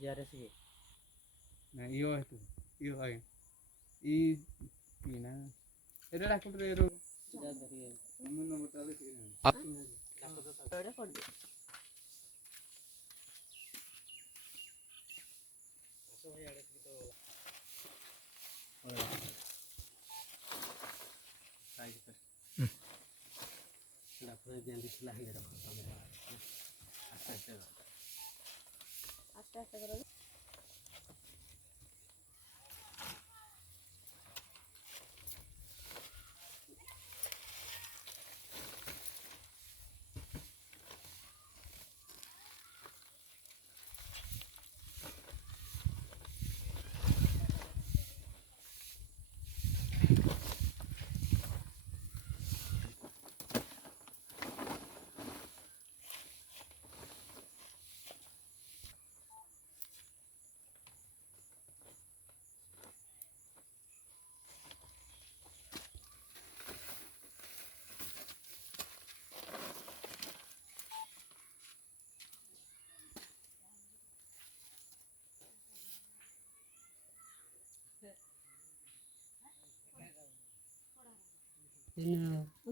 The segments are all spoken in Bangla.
জিআরএস কি না ইও হয়তো ইও হয় ই কি না এটা ডাক্তার এর যা দেখি আমার নম্বরটা দেখি এটা কোন আসো ভাই আড়ে থেকে তো তাই স্যার ডাক্তার দিয়ে দিছিল লাগে রাখো আমি আস্তে আস্তে আস্তে করো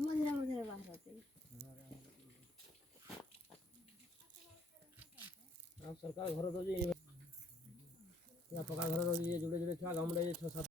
মন্দিরে মন্দিরে বাহির হতে सरकार घर दौर पका घर दौर जोड़े जोड़े छुआ गाँव 6-7